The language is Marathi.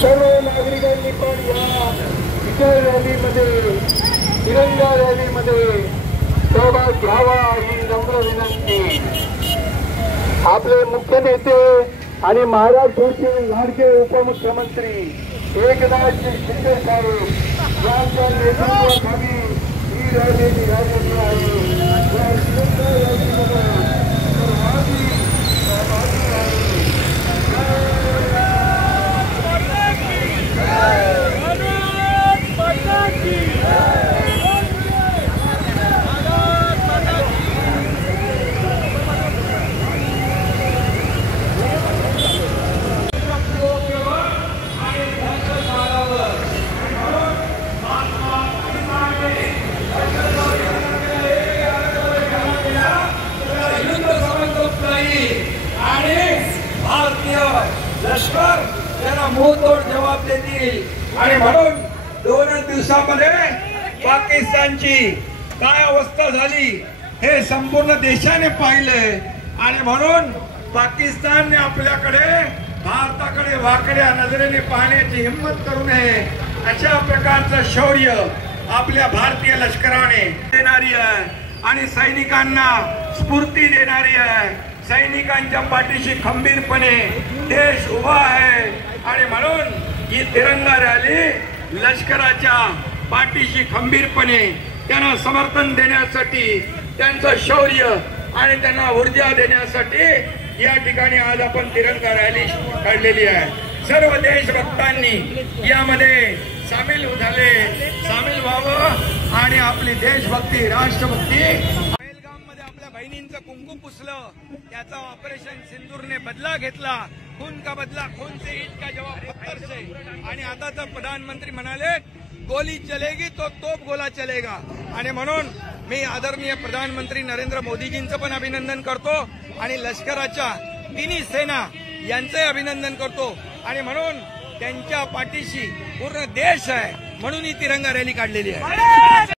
सर्व नागरिकांनी पण या विजय रॅलीमध्ये तिरंगा रॅलीमध्ये सहभाग घ्यावा ही नम्र विनंती। आपले मुख्य नेते आणि महाराष्ट्राचे लाडके उपमुख्यमंत्री एकनाथ शिंदे साहेब यांच्या नेतृत्वाखाली ही रॅली निघालेली आहे। लष्कर त्यांना मुंहतोड जवाब देतील आणि म्हणून 2 दिवसामध्ये पाकिस्तानची काय अवस्था झाली हे संपूर्ण देशाने पाहिलंय आणि म्हणून पाकिस्तानने आपल्याकडे भारताकडे वाकड्या नजरेने पाहण्याची हिम्मत करू नये अशा प्रकारचं शौर्य आपल्या भारतीय लष्कराने देणारी आहे आणि सैनिकांना स्फूर्ती देणारी आहे। सैनिकांच्या पाठीशी खंबीरपणे देश उभा आहे आणि म्हणून ही तिरंगा रॅली लष्कराच्या पाठीशी खंबीरपणे त्यांना समर्थन देण्यासाठी त्यांचं शौर्य आणि त्यांना ऊर्जा देण्यासाठी या ठिकाणी आज आपण तिरंगा रॅली काढलेली आहे। सर्व देशभक्तांनी यामध्ये सामील व्हावं आणि आपली देशभक्ती राष्ट्रभक्ती आपल्या बहिणींचं कुंकू पुसलं त्याचा ऑपरेशन सिंदूरने बदला घेतला। खून का बदला खून से ईद का जवाब पत्थर से आणि आता तर प्रधानमंत्री म्हणाले गोली चलेगी तो तोप गोला चलेगा आणि म्हणून मी आदरणीय प्रधानमंत्री नरेंद्र मोदीजींचं पण अभिनंदन करतो आणि लष्कराच्या तिन्ही सेना यांचे अभिनंदन करतो आणि म्हणून त्यांच्या पाठीशी पूर्ण देश आहे म्हणून ही तिरंगा रॅली काढलेली आहे।